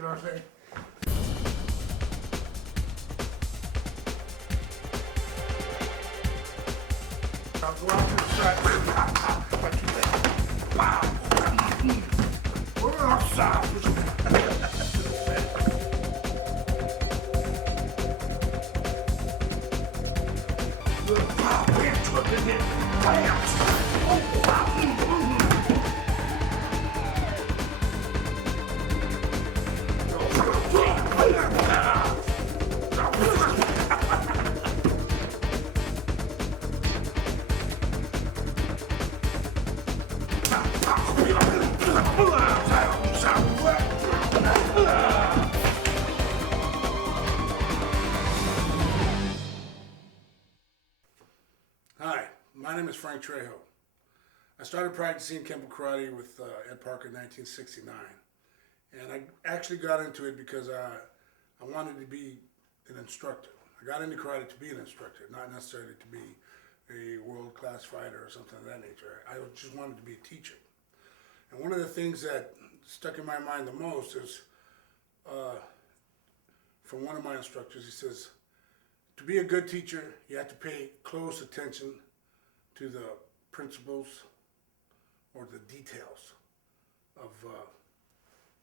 you know what I'm saying? Now go out to the side. What you think? Wow. We're outside. Wow, bitch, look at it. Bam! Oh, wow. Hi, my name is Frank Trejo. I started practicing Kenpo karate with Ed Parker in 1969. And I actually got into it because I wanted to be an instructor. I got into karate to be an instructor, not necessarily to be a world-class fighter or something of that nature. I just wanted to be a teacher. And one of the things that stuck in my mind the most is from one of my instructors. He says, to be a good teacher, you have to pay close attention to the principles or the details of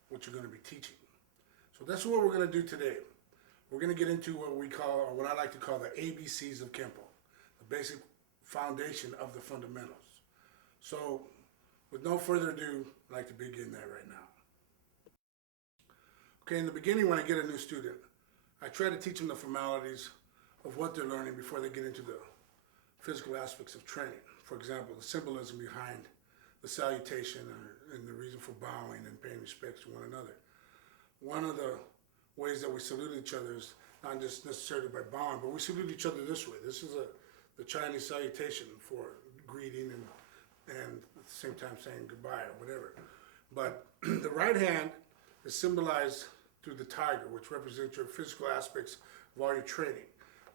what you're going to be teaching. So that's what we're going to do today. We're going to get into what we call, or what I like to call, the ABCs of Kenpo, the basic foundation of the fundamentals. So with no further ado, I'd like to begin that right now. Okay, in the beginning when I get a new student, I try to teach them the formalities of what they're learning before they get into the physical aspects of training. For example, the symbolism behind the salutation and the reason for bowing and paying respects to one another. One of the ways that we salute each other is not just necessarily by bowing, but we salute each other this way. This is the Chinese salutation for greeting and at the same time saying goodbye or whatever. But the right hand is symbolized through the tiger, which represents your physical aspects of all your training.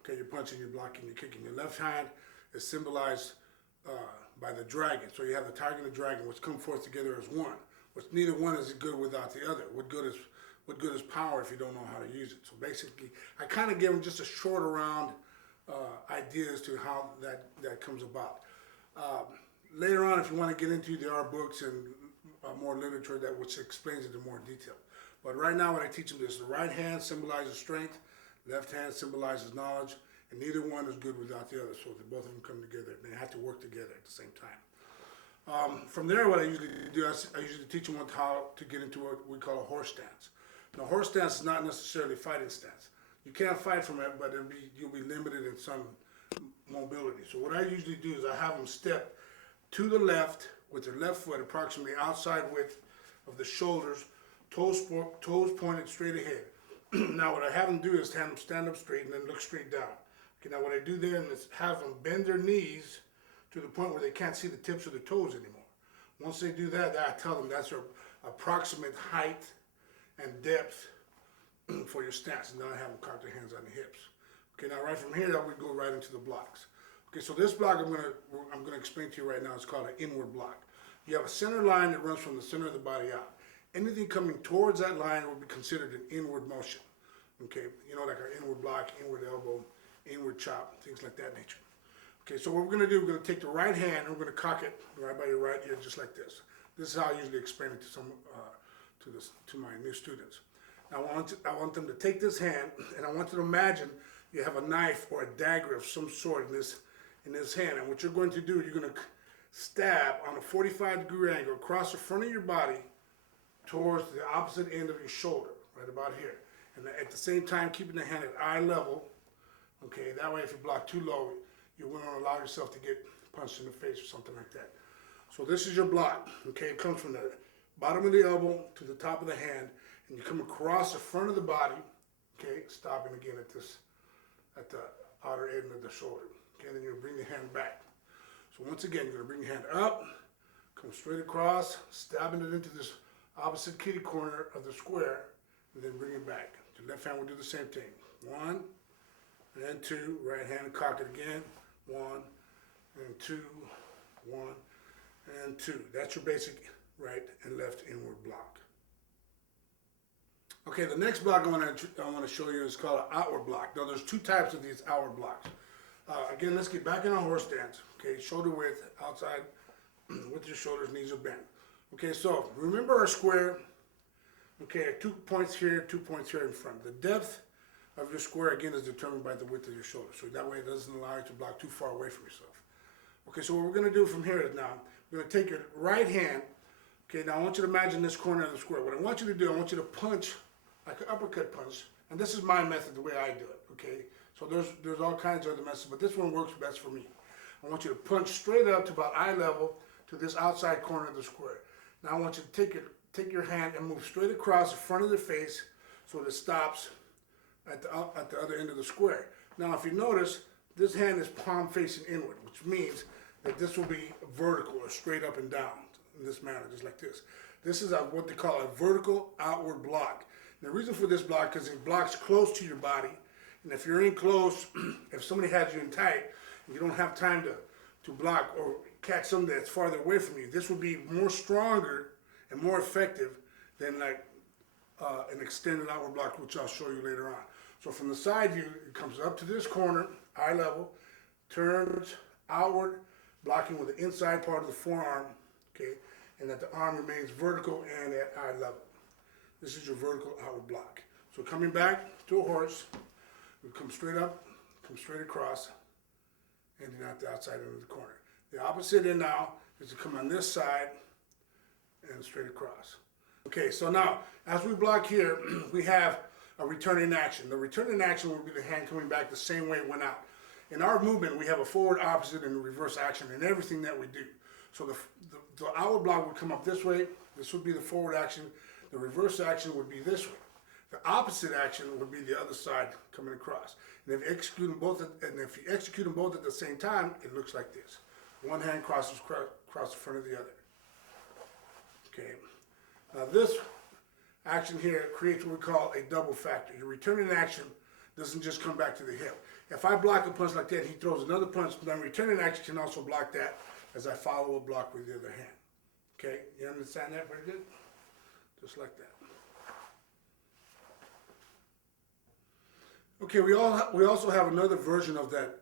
Okay, you're punching, you're blocking, you're kicking. Your left hand is symbolized by the dragon. So you have the tiger and the dragon, which come forth together as one. Which neither one is good without the other. What good is power if you don't know how to use it? So basically, I kind of give them just a short around idea as to how that comes about. Later on, if you want to get into, there are books and more literature that which explains it in more detail. But right now, what I teach them is the right hand symbolizes strength, left hand symbolizes knowledge, and neither one is good without the other. So both of them come together. They have to work together at the same time. From there, what I usually do, I usually teach them how to get into what we call a horse stance. Now, horse stance is not necessarily fighting stance. You can't fight from it, but you'll be limited in some mobility. So what I usually do is I have them step to the left with their left foot approximately outside width of the shoulders, toes pointed straight ahead. Now what I have them do is have them stand up straight and then look straight down. Okay, now what I do then is have them bend their knees to the point where they can't see the tips of their toes anymore. Once they do that, I tell them that's their approximate height and depth for your stance. And then I have them cock their hands on the hips. Okay, now right from here, we go right into the blocks. Okay, so this block I'm gonna explain to you right now is called an inward block. You have a center line that runs from the center of the body out. Anything coming towards that line will be considered an inward motion. Okay, you know, like our inward block, inward elbow, inward chop, things like that nature. Okay, so what we're going to do, we're going to take the right hand and we're going to cock it right by your right ear, just like this. This is how I usually explain it to my new students. Now, I want them to take this hand, and I want them to imagine you have a knife or a dagger of some sort in this hand. And what you're going to do, you're going to stab on a 45-degree angle across the front of your body towards the opposite end of your shoulder, right about here. And at the same time, keeping the hand at eye level. Okay, that way if you block too low, you won't allow yourself to get punched in the face or something like that. So this is your block. Okay, it comes from the bottom of the elbow to the top of the hand, and you come across the front of the body. Okay, stopping again at the outer end of the shoulder. Okay, then you'll bring the hand back. So once again, you're gonna bring your hand up, come straight across, stabbing it into this opposite kitty corner of the square, and then bring it back. The left hand will do the same thing. 1, and 2, right hand, cock it again. 1, and 2, 1, and 2. That's your basic right and left inward block. Okay, the next block I want to show you is called an outward block. Now, there's two types of these outward blocks. Again, let's get back in our horse stance. Okay, shoulder width outside with your shoulders, knees are bent. Okay, so remember our square. Okay, 2 points here, 2 points here in front. The depth of your square, again, is determined by the width of your shoulder. So that way it doesn't allow you to block too far away from yourself. Okay, so what we're going to do from here is now, we're going to take your right hand. Okay, now I want you to imagine this corner of the square. What I want you to do, I want you to punch like an uppercut punch. And this is my method, the way I do it, okay? So there's all kinds of other methods, but this one works best for me. I want you to punch straight up to about eye level to this outside corner of the square. Now I want you to take your hand and move straight across the front of the face so that it stops at the other end of the square. Now if you notice, this hand is palm facing inward, which means that this will be vertical or straight up and down in this manner, just like this. This is what they call a vertical outward block. And the reason for this block is it blocks close to your body. And if you're in close, if somebody has you in tight, and you don't have time to block or catch something that's farther away from you, this will be more stronger and more effective than like an extended outward block, which I'll show you later on. So from the side view, it comes up to this corner, eye level, turns outward, blocking with the inside part of the forearm, okay, and that the arm remains vertical and at eye level. This is your vertical outward block. So coming back to a horse, we come straight up, come straight across, ending at the outside end of the corner. The opposite end now is to come on this side and straight across. Okay, so now, as we block here, we have a return in action. The return in action will be the hand coming back the same way it went out. In our movement, we have a forward, opposite, and a reverse action in everything that we do. So the outward block would come up this way. This would be the forward action. The reverse action would be this way. The opposite action would be the other side coming across. And if you execute them both at the same time, it looks like this. One hand crosses across the front of the other. Okay. Now this action here creates what we call a double factor. Your returning action doesn't just come back to the hip. If I block a punch like that, he throws another punch, then returning action can also block that as I follow a block with the other hand. Okay, you understand that pretty good? Just like that. Okay, we also have another version of that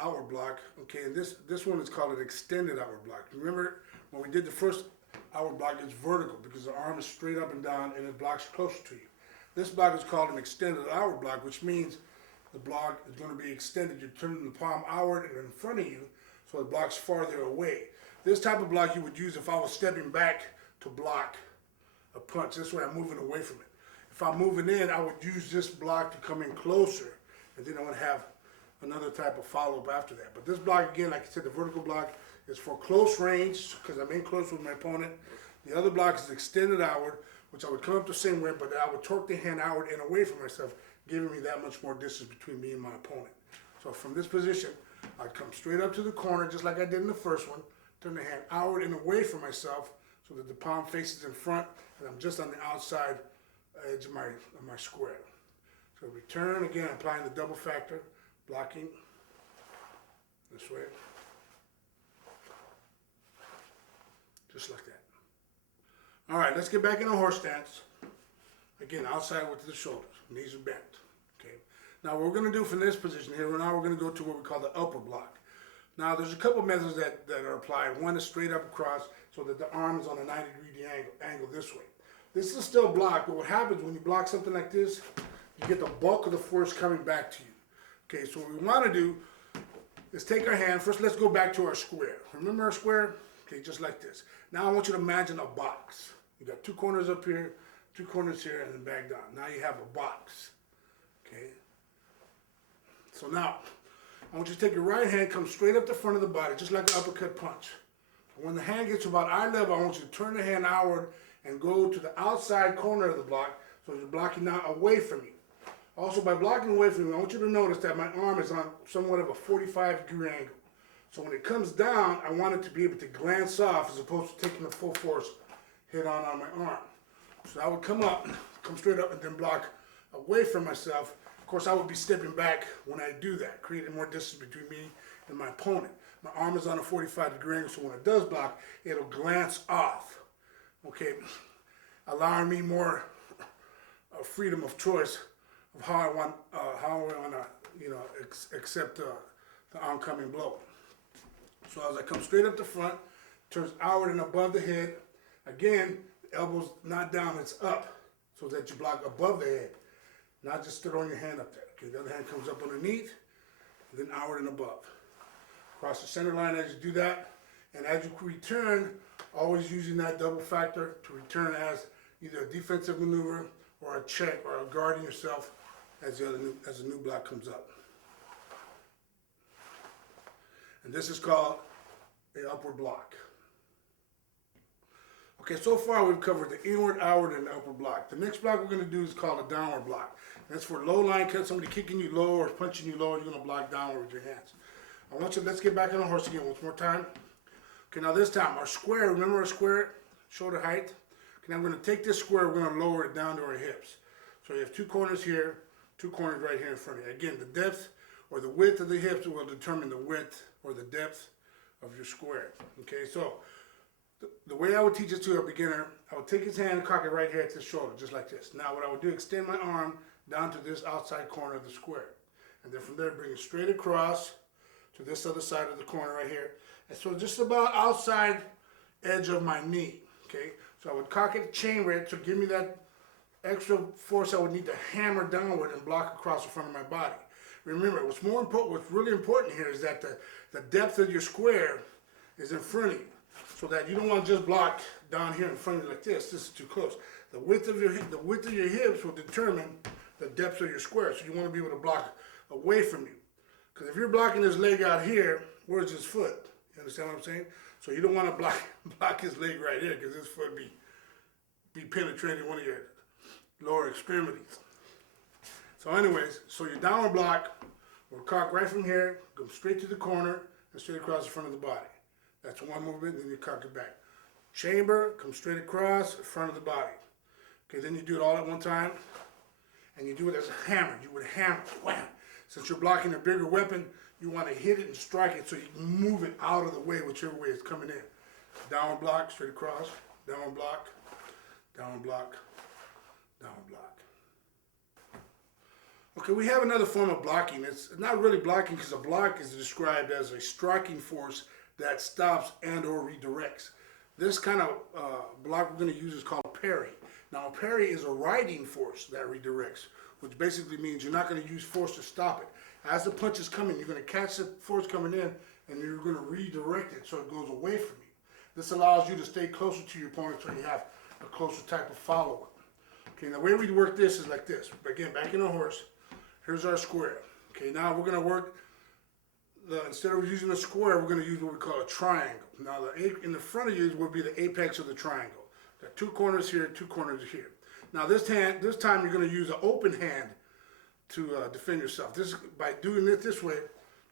outward block. Okay, and this one is called an extended outward block. Remember when we did the first outward block, it's vertical because the arm is straight up and down and it blocks closer to you. This block is called an extended outward block, which means the block is going to be extended. You're turning the palm outward and in front of you, so the block's farther away. This type of block you would use if I was stepping back to block a punch. This way I'm moving away from it. If I'm moving in, I would use this block to come in closer, and then I would have another type of follow-up after that. But this block, again, like I said, the vertical block is for close range, because I'm in close with my opponent. The other block is extended outward, which I would come up the same way, but I would torque the hand outward and away from myself, giving me that much more distance between me and my opponent. So from this position, I'd come straight up to the corner, just like I did in the first one, turn the hand outward and away from myself, so that the palm faces in front, and I'm just on the outside edge of my square. So return, again, applying the double factor, blocking this way, just like that. All right, let's get back in a horse stance. Again, outside with the shoulders, knees are bent. Okay. Now what we're going to do from this position here, now we're going to go to what we call the upper block. Now there's a couple methods that are applied. One is straight up across, so that the arm is on a 90-degree angle this way. This is still blocked, but what happens when you block something like this, you get the bulk of the force coming back to you. Okay, so what we want to do is take our hand. First, let's go back to our square. Remember our square? Okay, just like this. Now I want you to imagine a box. You got two corners up here, two corners here, and then back down. Now you have a box. Okay. So now, I want you to take your right hand, come straight up the front of the body, just like an uppercut punch. When the hand gets to about eye level, I want you to turn the hand outward and go to the outside corner of the block, so you're blocking now away from you. Also, by blocking away from you, I want you to notice that my arm is on somewhat of a 45-degree angle. So when it comes down, I want it to be able to glance off as opposed to taking the full force hit on my arm. So I would come up, come straight up, and then block away from myself. Of course, I would be stepping back when I do that, creating more distance between me and my opponent. My arm is on a 45-degree angle, so when it does block, it'll glance off. Okay, allowing me more a freedom of choice of how I want to accept the oncoming blow. So as I come straight up the front, turns outward and above the head. Again, the elbow's not down, it's up, so that you block above the head, not just throwing your hand up there. Okay, the other hand comes up underneath, and then outward and above. Across the center line as you do that, and as you return, always using that double factor to return as either a defensive maneuver or a check or a guarding yourself as the new block comes up. And this is called the upward block. Okay, so far we've covered the inward, outward, and the upward block. The next block we're going to do is called a downward block. And that's for low line cut, somebody kicking you low or punching you low, you're going to block downward with your hands. Let's get back on the horse again once more time. Okay, now this time, our square, remember our square, shoulder height? Okay, now I'm going to take this square, we're going to lower it down to our hips. So you have two corners here, two corners right here in front of you. Again, the depth or the width of the hips will determine the width or the depth of your square. Okay, so the way I would teach it to a beginner, I would take his hand and cock it right here at the shoulder, just like this. Now what I would do, extend my arm down to this outside corner of the square. And then from there, bring it straight across to this other side of the corner right here. And so just about outside edge of my knee, okay? So I would cock it, chamber it to give me that extra force I would need to hammer downward and block across the front of my body. Remember, what's really important here is that the depth of your square is in front of you. So that you don't want to just block down here in front of you like this. This is too close. The width of your hips will determine the depth of your square. So you want to be able to block away from you. Because if you're blocking his leg out here, where's his foot? You understand what I'm saying? So you don't want to block his leg right here because his foot be penetrating one of your lower extremities. So anyways, so your downward block will cock right from here, go straight to the corner, and straight across the front of the body. That's one movement, then you cock it back. Chamber, come straight across, front of the body. Okay, then you do it all at one time, and you do it as a hammer. You would hammer, wham. Since you're blocking a bigger weapon, you want to hit it and strike it so you can move it out of the way, whichever way it's coming in. Downward block, straight across, downward block, downward block, downward block. Okay, we have another form of blocking. It's not really blocking because a block is described as a striking force that stops and or redirects. This kind of block we're going to use is called a parry. Now a parry is a riding force that redirects, which basically means you're not going to use force to stop it. As the punch is coming, you're going to catch the force coming in and you're going to redirect it so it goes away from you. This allows you to stay closer to your opponent so you have a closer type of follow-up. Okay, now the way we work this is like this. Again, back in our horse, here's our square. Okay, now we're going to work instead of using a square, we're going to use what we call a triangle. Now, in the front of you will be the apex of the triangle. There are two corners here, two corners here. Now, this time you're going to use an open hand to defend yourself. By doing it this way,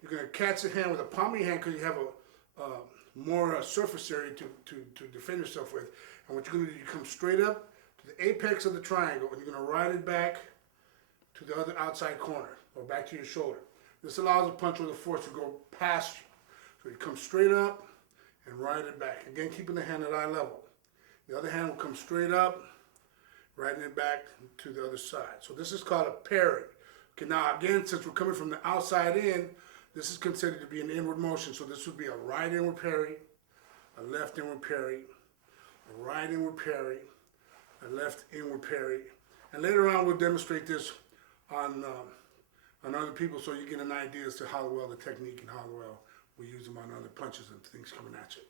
you're going to catch the hand with the palm of your hand because you have a more surface area to defend yourself with. And what you're going to do, you come straight up to the apex of the triangle, and you're going to ride it back to the other outside corner or back to your shoulder. This allows a punch with a force to go past you. So you come straight up and ride it back. Again, keeping the hand at eye level. The other hand will come straight up, riding it back to the other side. So this is called a parry. Okay, now again, since we're coming from the outside in, this is considered to be an inward motion. So this would be a right inward parry, a left inward parry, a right inward parry, a left inward parry. And later on, we'll demonstrate this on other people so you get an idea as to how well the technique and how well we use them on other punches and things coming at you.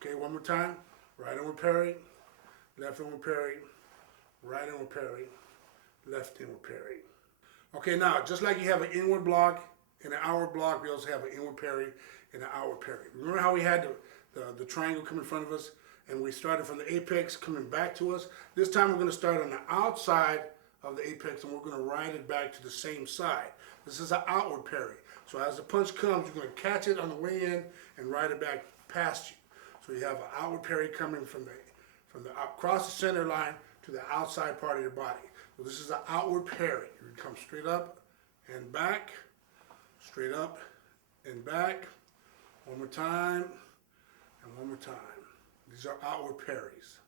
Okay, one more time. Right inward parry, left inward parry, right inward parry, left inward parry. Okay, now, just like you have an inward block and an outward block, we also have an inward parry and an outward parry. Remember how we had the triangle come in front of us and we started from the apex coming back to us? This time we're going to start on the outside of the apex and we're going to ride it back to the same side. This is an outward parry. So as the punch comes, you're going to catch it on the way in and ride it back past you. So you have an outward parry coming from the across the center line to the outside part of your body. So this is an outward parry. You come straight up and back, straight up and back. One more time and one more time. These are outward parries.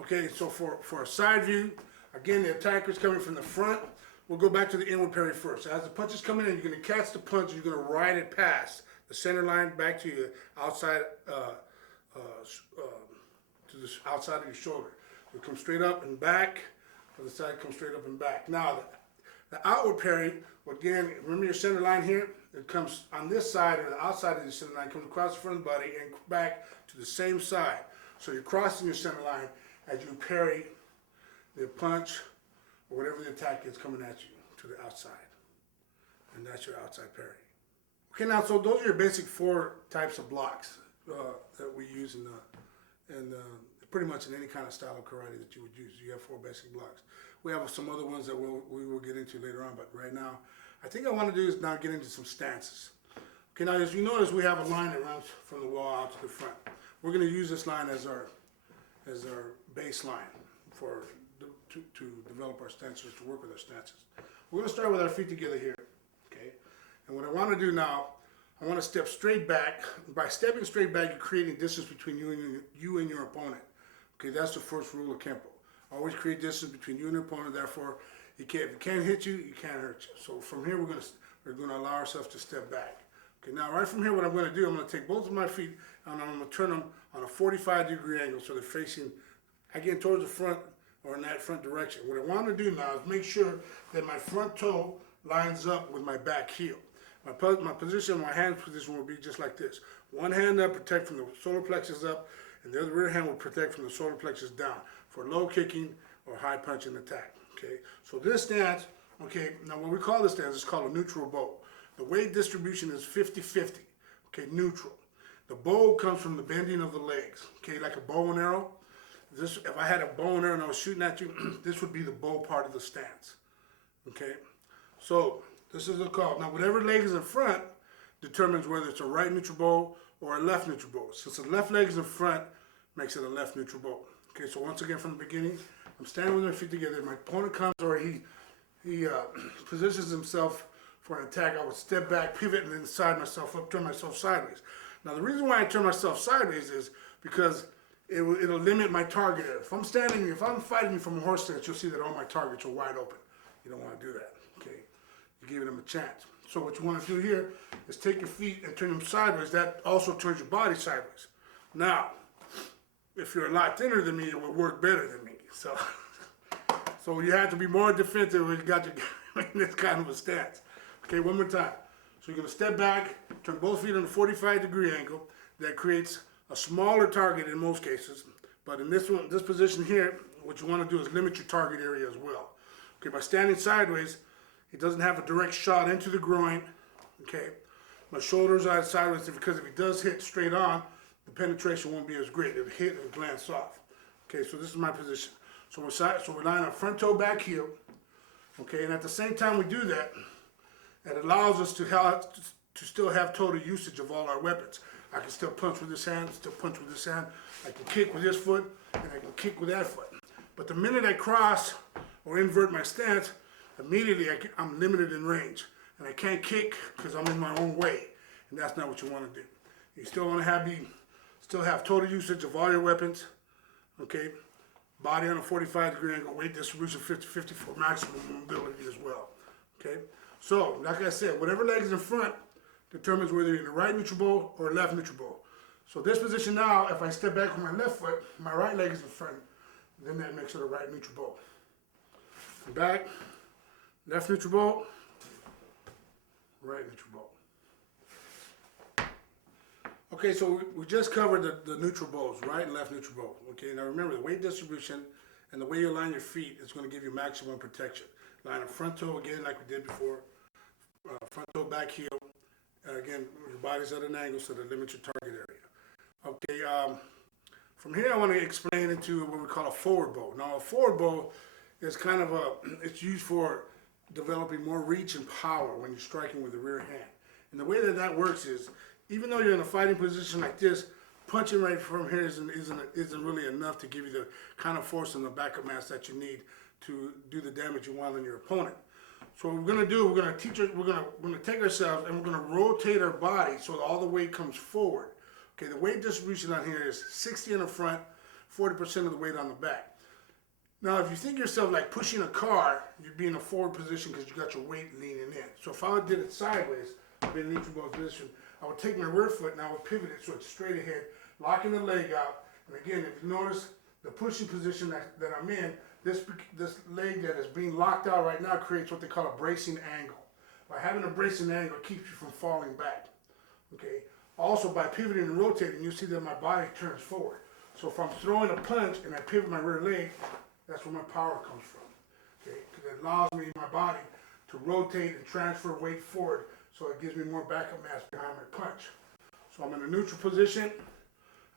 Okay, so for a side view, Again, the attacker's coming from the front. We'll go back to the inward parry first. As the punch is coming in, you're going to catch the punch. You're going to ride it past the center line back to your outside, to the outside of your shoulder. You come straight up and back. The side comes straight up and back. Now, the outward parry, again, remember your center line here? It comes on this side or the outside of the center line, comes across the front of the body and back to the same side. So you're crossing your center line as you parry the punch or whatever the attack is coming at you to the outside. And that's your outside parry. Okay, now, so those are your basic 4 types of blocks that we use in pretty much in any kind of style of karate that you would use. You have 4 basic blocks. We have some other ones that we will get into later on, but right now, I think I want to do is now get into some stances. Okay, now as you notice, we have a line that runs from the wall out to the front. We're going to use this line as our baseline to develop our stances, to work with our stances. We're going to start with our feet together here, okay? And what I want to do now, I want to step straight back. By stepping straight back, you're creating distance between you and your opponent. Okay, that's the first rule of Kenpo. Always create distance between you and your opponent. Therefore, if it can't hit you, it can't hurt you. So from here, we're going to allow ourselves to step back. Okay, now right from here, what I'm going to do, I'm going to take both of my feet and I'm going to turn them on a 45-degree angle so they're facing, again, towards the front or in that front direction. What I want to do now is make sure that my front toe lines up with my back heel. My position, my hand position will be just like this. One hand up, protect from the solar plexus up, and the other rear hand will protect from the solar plexus down for low kicking or high punching attack. Okay, so this stance, okay, now what we call this stance is called a neutral bow. The weight distribution is 50-50, okay, neutral. The bow comes from the bending of the legs, okay, like a bow and arrow. If I had a bow and arrow and I was shooting at you, this would be the bow part of the stance, okay? So this is a call. Now, whatever leg is in front determines whether it's a right neutral bow or a left neutral bow. Since the left leg is in front, makes it a left neutral bow. Okay, so once again from the beginning, I'm standing with my feet together. My opponent comes or he positions himself for an attack. I would step back, pivot, and then side myself up, turn myself sideways. Now, the reason why I turn myself sideways is because it'll limit my target area. If I'm fighting you from a horse stance, you'll see that all my targets are wide open. You don't want to do that, okay? You're giving them a chance. So what you want to do here is take your feet and turn them sideways. That also turns your body sideways. Now, if you're a lot thinner than me, it will work better than me. So you have to be more defensive when you got your in this kind of a stance. Okay, one more time. So you're going to step back, turn both feet on a 45-degree angle. That creates a smaller target in most cases. But in this position here, what you want to do is limit your target area as well. Okay, by standing sideways, he doesn't have a direct shot into the groin. Okay, my shoulders are sideways because if he does hit straight on, the penetration won't be as great. It'll hit and glance off. Okay, so this is my position. So we're lying on front toe, back heel. Okay, and at the same time we do that, it allows us to still have total usage of all our weapons. I can still punch with this hand, still punch with this hand. I can kick with this foot, and I can kick with that foot. But the minute I cross or invert my stance, immediately I'm limited in range. And I can't kick because I'm in my own way. And that's not what you want to do. You still want to still have total usage of all your weapons. Okay? Body on a 45-degree angle, weight distribution 50-50 for maximum mobility as well. Okay? So, like I said, whatever leg is in front determines whether you're in a right neutral bow or a left neutral bow. So this position now, if I step back with my left foot, my right leg is in front, then that makes it a right neutral bow. Back, left neutral bow, right neutral bow. Okay, so we just covered the neutral bows, right and left neutral bow. Okay, now remember the weight distribution and the way you align your feet is going to give you maximum protection. Line a front toe again like we did before, front toe, back heel. Again, your body's at an angle so that limits your target area. Okay, from here I want to explain into what we call a forward bow. Now a forward bow is kind of it's used for developing more reach and power when you're striking with the rear hand. And the way that works is, even though you're in a fighting position like this, punching right from here isn't really enough to give you the kind of force and the backup mass that you need to do the damage you want on your opponent. So what we're going to do, we're going to take ourselves and we're going to rotate our body so that all the weight comes forward. Okay, the weight distribution on here is 60 in the front, 40% of the weight on the back. Now, if you think yourself like pushing a car, you'd be in a forward position because you got your weight leaning in. So if I did it sideways, I'd be in a neutral ball position. I would take my rear foot and I would pivot it so it's straight ahead, locking the leg out. And again, if you notice the pushing position that I'm in, this leg that is being locked out right now creates what they call a bracing angle. By having a bracing angle, it keeps you from falling back. Okay. Also, by pivoting and rotating, you see that my body turns forward. So if I'm throwing a punch and I pivot my rear leg, that's where my power comes from. Okay, because it allows me, my body, to rotate and transfer weight forward, so it gives me more backup mass behind my punch. So I'm in a neutral position.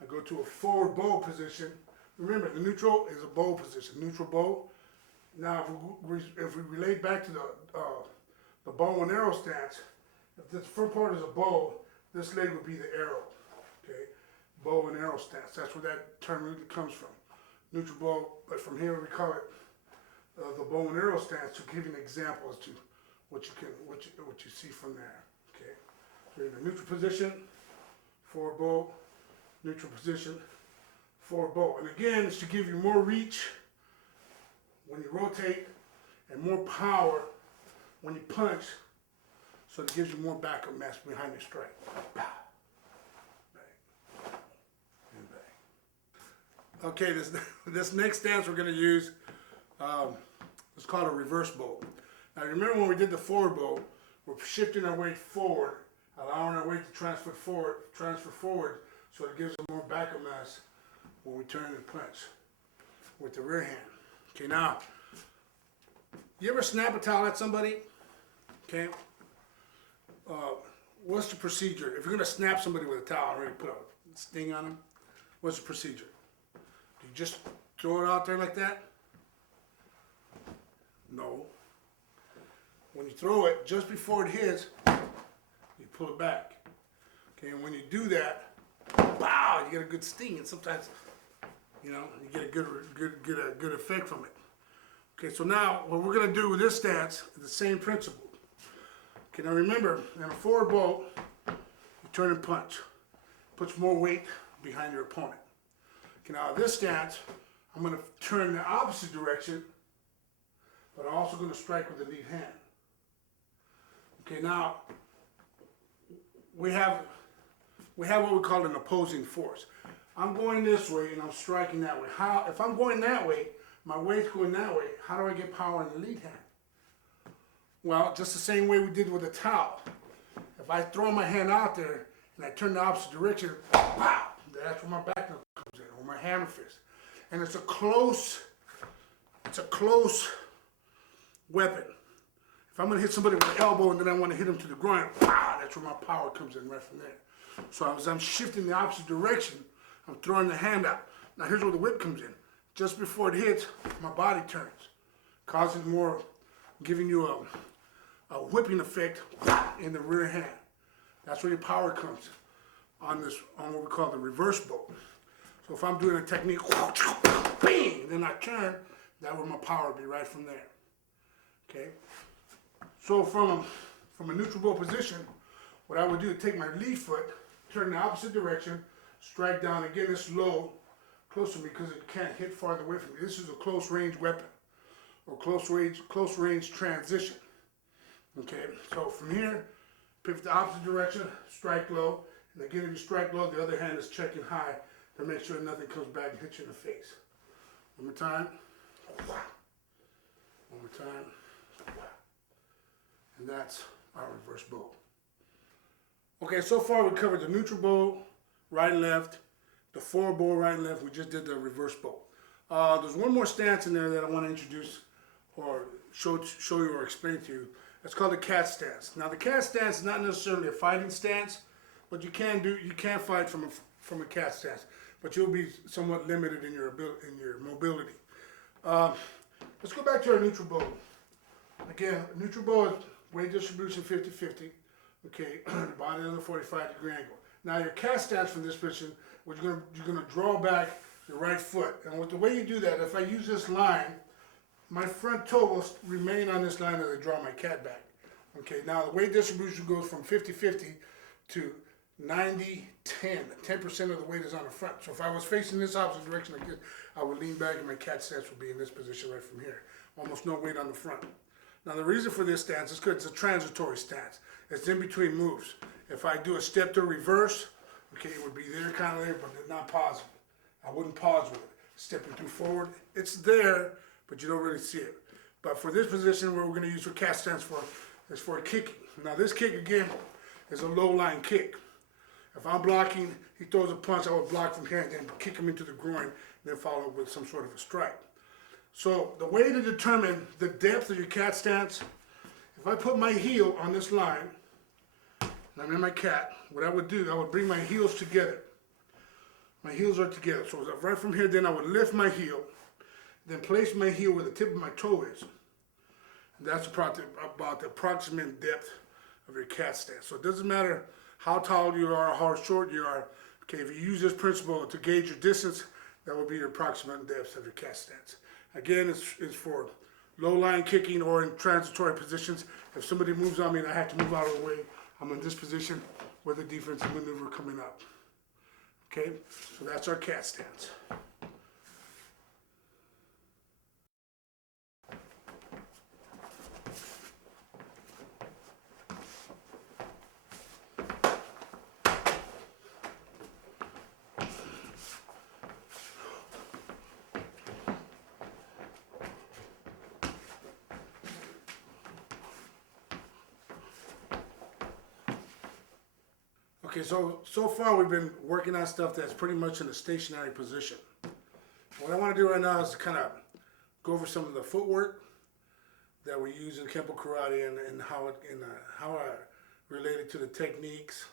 I go to a forward bow position. Remember, the neutral is a bow position, neutral bow. Now, if we relate back to the bow and arrow stance, if this front part is a bow, this leg would be the arrow. Okay, bow and arrow stance. That's where that term really comes from. Neutral bow, but from here we call it the bow and arrow stance to give you an example as to what you see from there. Okay, so you're in a neutral position, forward bow, neutral position, forward bow, and again it's to give you more reach when you rotate and more power when you punch, so it gives you more backup mass behind your strike. Okay, this next stance we're going to use, it's called a reverse bow. Now remember when we did the forward bow, we're shifting our weight forward, allowing our weight to transfer forward, so it gives us more backup mass when we turn and punch with the rear hand. Okay, now, you ever snap a towel at somebody? Okay, what's the procedure? If you're going to snap somebody with a towel, already put a sting on them, what's the procedure? You just throw it out there like that? No. When you throw it, just before it hits, you pull it back. Okay, and when you do that, wow, you get a good sting, and sometimes, you know, you get a good effect from it. Okay, so now what we're gonna do with this stance is the same principle. Okay, now remember, in a forward bow, you turn and punch. Puts more weight behind your opponent. Okay, now this stance, I'm going to turn the opposite direction, but I'm also going to strike with the lead hand. Okay, now we have what we call an opposing force. I'm going this way and I'm striking that way. If I'm going that way, my weight's going that way, how do I get power in the lead hand? Well, just the same way we did with the towel. If I throw my hand out there and I turn the opposite direction, wow, that's where my back knuckle comes in, or my hammer fist. And it's a close weapon. If I'm going to hit somebody with an elbow and then I want to hit them to the groin, wow, that's where my power comes in right from there. So as I'm shifting the opposite direction, I'm throwing the hand out. Now here's where the whip comes in. Just before it hits, my body turns, causing more, giving you a whipping effect in the rear hand. That's where your power comes on what we call the reverse bow. So if I'm doing a technique, bang, then I turn, that would my power be right from there. Okay. So from a neutral bow position, what I would do is take my lead foot, turn the opposite direction, strike down. Again, it's low, close to me because it can't hit farther away from me. This is a close range weapon, or close range transition. Okay, so from here, pivot the opposite direction, strike low, and again if you strike low, the other hand is checking high to make sure nothing comes back and hits you in the face. One more time. One more time. And that's our reverse bow. Okay, so far we covered the neutral bow, right and left, the forward bow, right and left. We just did the reverse bow. There's one more stance in there that I want to introduce or show you or explain to you. It's called the cat stance. Now the cat stance is not necessarily a fighting stance, but you can fight from a cat stance, but you'll be somewhat limited in your mobility. Let's go back to our neutral bow. Again, neutral bow is weight distribution 50-50. Okay, the body on the 45-degree angle. Now your cat stance from this position, you're gonna draw back your right foot, and with the way you do that, if I use this line, my front toe will remain on this line as I draw my cat back. Okay, now the weight distribution goes from 50-50 to 90-10. 10% of the weight is on the front. So if I was facing this opposite direction like this, I would lean back and my cat stance would be in this position right from here. Almost no weight on the front. Now the reason for this stance is because it's a transitory stance. It's in between moves. If I do a step to reverse, okay, it would be there, kind of there, but it's not pausing. I wouldn't pause with it. Stepping through forward, it's there, but you don't really see it. But for this position, what we're going to use for cat stance is for kicking. Now this kick again is a low line kick. If I'm blocking, he throws a punch, I would block from here and then kick him into the groin, and then follow with some sort of a strike. So the way to determine the depth of your cat stance, if I put my heel on this line, and I'm in my cat, what I would do, I would bring my heels together. My heels are together. So right from here, then I would lift my heel, then place my heel where the tip of my toe is. And that's about the approximate depth of your cat stance. So it doesn't matter how tall you are, how short you are. Okay, if you use this principle to gauge your distance, that would be your approximate depth of your cat stance. Again, it's for low line kicking or in transitory positions. If somebody moves on me and I have to move out of the way, I'm in this position with a defensive maneuver coming up. Okay, so that's our cat stance. Okay, so far we've been working on stuff that's pretty much in a stationary position. What I want to do right now is to kind of go over some of the footwork that we use in Kenpo karate and how I relate it to the techniques,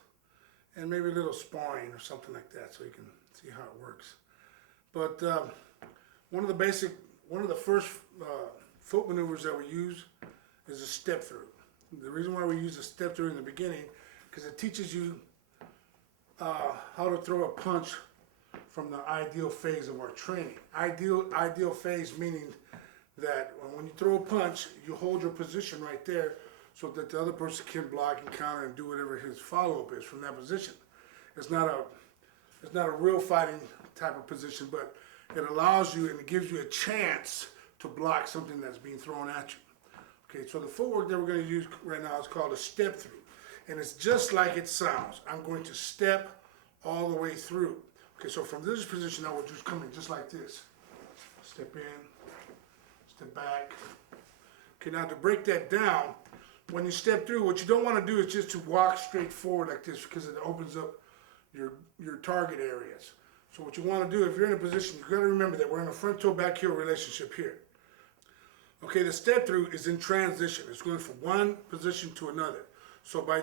and maybe a little sparring or something like that, so you can see how it works. But one of the first foot maneuvers that we use is a step through. The reason why we use a step through in the beginning, because it teaches you how to throw a punch from the ideal phase of our training. Ideal phase meaning that when you throw a punch, you hold your position right there so that the other person can block and counter and do whatever his follow-up is from that position. It's not a real fighting type of position, but it allows you and it gives you a chance to block something that's being thrown at you. Okay, so the footwork that we're going to use right now is called a step through. And it's just like it sounds. I'm going to step all the way through. Okay, so from this position, I will just come in just like this. Step in, step back. Okay, now to break that down, when you step through, what you don't want to do is just to walk straight forward like this because it opens up your target areas. So what you want to do, if you're in a position, you've got to remember that we're in a front toe back heel relationship here. Okay, the step through is in transition. It's going from one position to another. So by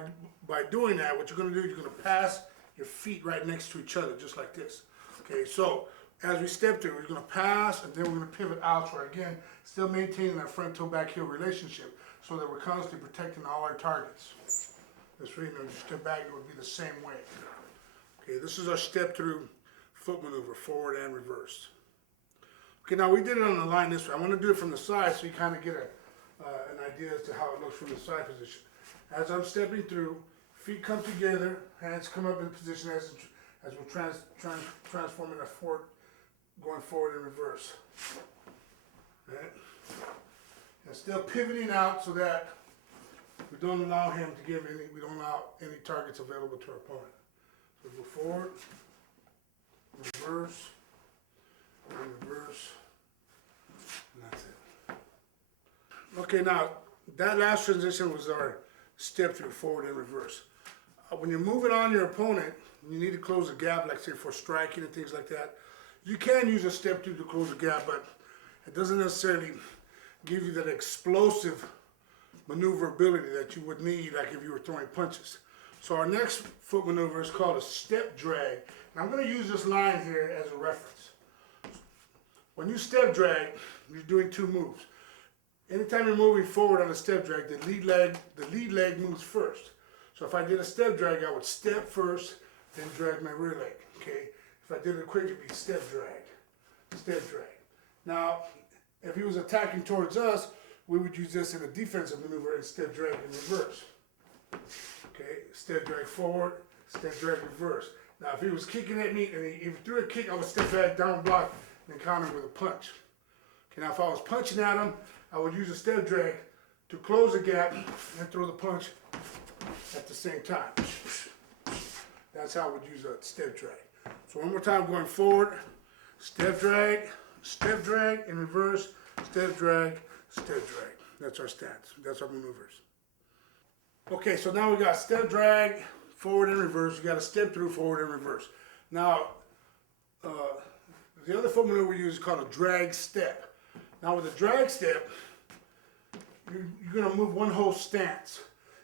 doing that, what you're going to do, you're going to pass your feet right next to each other, just like this. Okay, so as we step through, we're going to pass, and then we're going to pivot out. So again, still maintaining our front toe back heel relationship, so that we're constantly protecting all our targets. This way, you step back, it would be the same way. Okay, this is our step through foot maneuver, forward and reverse. Okay, now we did it on the line this way. I want to do it from the side so you kind of get an idea as to how it looks from the side position. As I'm stepping through, feet come together, hands come up in position as we're transforming our forward, going forward in reverse. Okay. And still pivoting out so that we don't allow him to we don't allow any targets available to our opponent. So go forward, reverse, and reverse, and that's it. Okay, now that last transition was our step through forward and reverse. When you're moving on your opponent, you need to close a gap, like say for striking and things like that. You can use a step through to close a gap, but it doesn't necessarily give you that explosive maneuverability that you would need like if you were throwing punches. So our next foot maneuver is called a step drag. And I'm going to use this line here as a reference. When you step drag, you're doing two moves. Anytime you're moving forward on a step drag, the lead leg moves first. So if I did a step drag, I would step first, then drag my rear leg. Okay. If I did it quick, it'd be step drag, step drag. Now, if he was attacking towards us, we would use this in a defensive maneuver and step drag in reverse. Okay, step drag forward, step drag reverse. Now, if he was kicking at me and he threw a kick, I would step back, down block, and counter with a punch. Okay, now if I was punching at him, I would use a step drag to close the gap and throw the punch at the same time. That's how I would use a step drag. So one more time, going forward, step drag, in reverse, step drag, step drag. That's our stance. That's our maneuvers. Okay, so now we got step drag, forward and reverse. We got a step through, forward and reverse. Now, the other foot maneuver we use is called a drag step. Now with a drag step, you're gonna move one whole stance.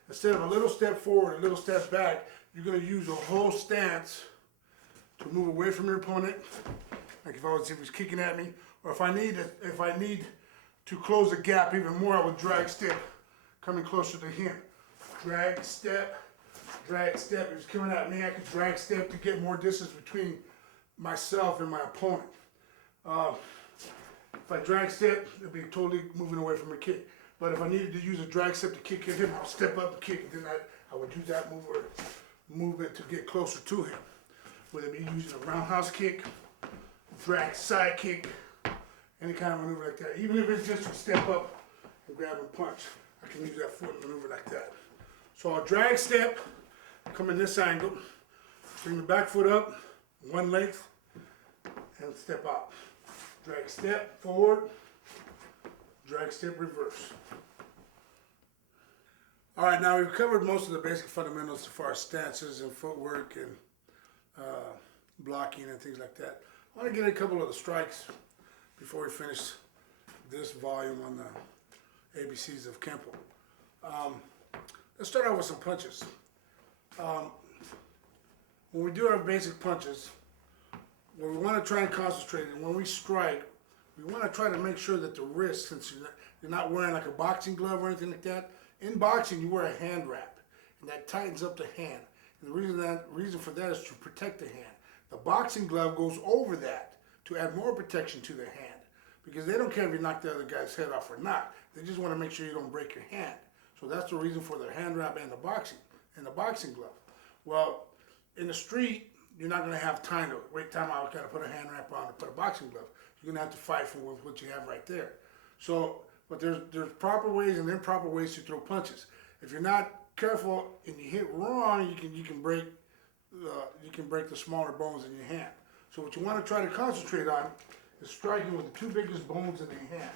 Instead of a little step forward, a little step back, you're gonna use a whole stance to move away from your opponent. Like if he was kicking at me, or if I need to close the gap even more, I would drag step, coming closer to him. Drag step, drag step. If he's coming at me, I could drag step to get more distance between myself and my opponent. If I drag step, it'd be totally moving away from a kick. But if I needed to use a drag step to kick at him, I'll step up and kick, and then I would use that movement to get closer to him. Whether it be using a roundhouse kick, drag side kick, any kind of maneuver like that. Even if it's just a step up and grab and punch, I can use that foot maneuver like that. So I'll drag step, come in this angle, bring the back foot up, one length, and step out. Drag step forward, drag step reverse. All right, now we've covered most of the basic fundamentals as far as stances and footwork and blocking and things like that. I want to get a couple of the strikes before we finish this volume on the ABCs of Kenpo. Let's start out with some punches. When we do our basic punches, what we want to try and concentrate, and when we strike, we want to try to make sure that the wrist, since you're not wearing like a boxing glove or anything like that, in boxing you wear a hand wrap, and that tightens up the hand. And the reason for that is to protect the hand. The boxing glove goes over that to add more protection to the hand, because they don't care if you knock the other guy's head off or not. They just want to make sure you don't break your hand. So that's the reason for the hand wrap and the boxing glove. Well, in the street, you're not going to have time to wait time out, got to put a hand wrap on to put a boxing glove. You're going to have to fight for what you have right there. So, but there's proper ways and improper ways to throw punches. If you're not careful and you hit wrong, you can break the smaller bones in your hand. So what you want to try to concentrate on is striking with the two biggest bones in the hand.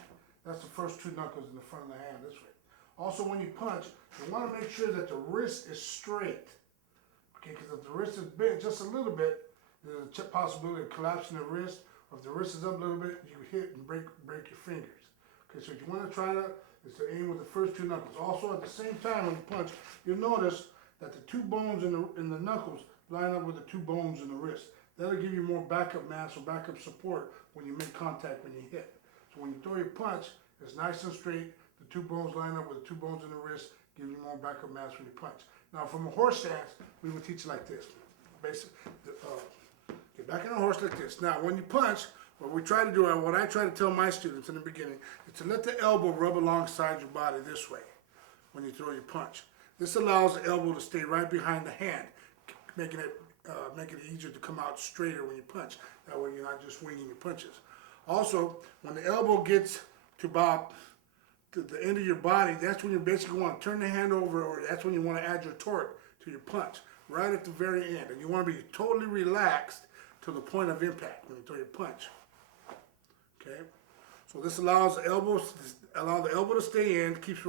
That's the first two knuckles in the front of the hand this way. Also, when you punch, you want to make sure that the wrist is straight. Okay, because if the wrist is bent just a little bit, there's a possibility of collapsing the wrist. Or if the wrist is up a little bit, you hit and break your fingers. Okay, so what you want to try is to aim with the first two knuckles. Also, at the same time when you punch, you'll notice that the two bones in the knuckles line up with the two bones in the wrist. That'll give you more backup mass or backup support when you make contact when you hit. So when you throw your punch, it's nice and straight. The two bones line up with the two bones in the wrist, give you more backup mass when you punch. Now, from a horse stance, we would teach like this. Basically, get back in a horse like this. Now, when you punch, what we try to do, and what I try to tell my students in the beginning, is to let the elbow rub alongside your body this way when you throw your punch. This allows the elbow to stay right behind the hand, making it easier to come out straighter when you punch. That way you're not just winging your punches. Also, when the elbow gets to about to the end of your body, that's when you basically want to turn the hand over, or that's when you want to add your torque to your punch, right at the very end. And you want to be totally relaxed to the point of impact when you throw your punch. Okay? So this allows the elbow to stay in, keeps